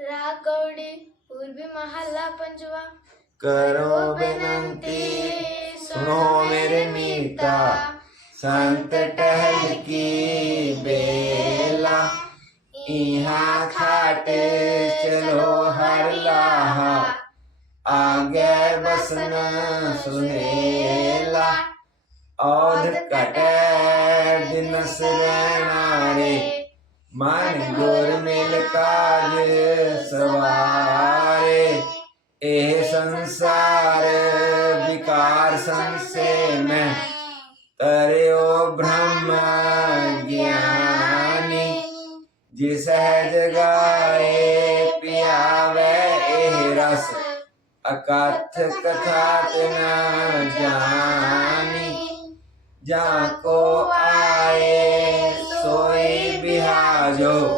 रागवणे उर्वी महला पंजवा। करो बेनती सुनो मेरे मीता। संत टहल की बेला यहाँ खाटे चलो हर लाहा। आगे बसना सुनेला और कटे दिन रहना मन गुर मिल काज सवारे, एह संसार विकार संसे में ओ ब्रह्म ज्ञानी, जिस जगाए पिया वह रस। अकथ कथा न जानी जा को जो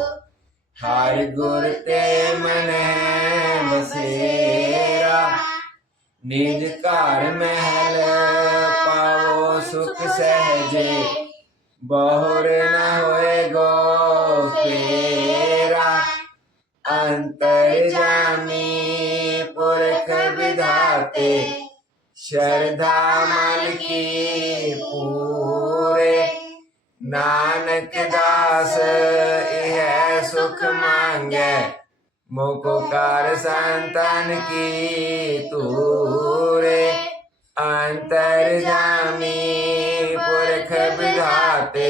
हर गुर ते मन मसेरा निज घर महल पाओ सुख सहजे। बहुर न होए गो फेरा। अंतर जामी पुरख विधाते। श्रद्धा मन की पूरे। नानक दास दुख मांगे मुख कर संतन की तूरे अंतर जामी पुरख विधाते।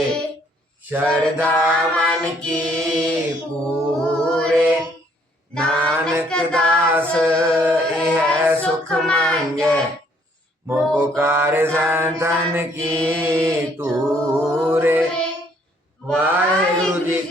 शरदा मन की पूरे। नानक दास यह सुख मांगे मुख कर संतन की तूरे